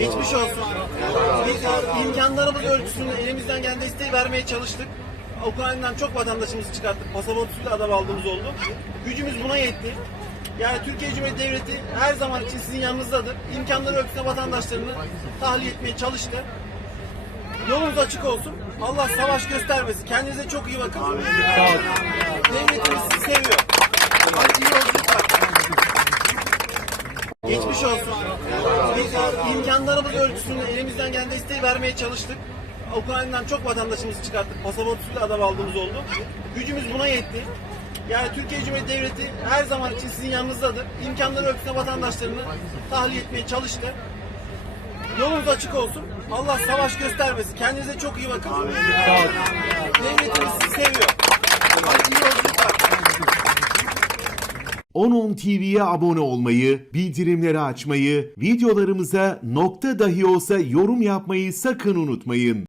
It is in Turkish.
Geçmiş olsun. Biz e, imkanlarımız ölçüsünde elimizden gelen desteği vermeye çalıştık. Ukrayna'dan çok vatandaşımızı çıkarttık. Pasaportsuz adam aldığımız oldu. Gücümüz buna yetti. Yani Türkiye Cumhuriyeti Devleti her zaman için sizin yanınızdadır. İmkanları ölçüsünde vatandaşlarını tahliye etmeye çalıştı. Yolunuz açık olsun. Allah savaş göstermesin. Kendinize çok iyi bakın. Devletimiz sizi seviyor. Hadi iyi yolculuklar. Geçmiş olsun. Biz e, imkanlarımız ölçüsünde elimizden gelen desteği vermeye çalıştık. Ukrayna'dan çok vatandaşımızı çıkarttık. Pasaportsuz adam aldığımız oldu. Gücümüz buna yetti. Yani Türkiye Cumhuriyeti Devleti her zaman için sizin yanınızdadır. İmkanları ölçüsünde vatandaşlarını tahliye etmeye çalıştı. Yolunuz açık olsun. Allah savaş göstermesin. Kendinize çok iyi bakın. Devletimiz sizi seviyor. 10.10 TV'ye abone olmayı, bildirimleri açmayı, videolarımıza nokta dahi olsa yorum yapmayı sakın unutmayın.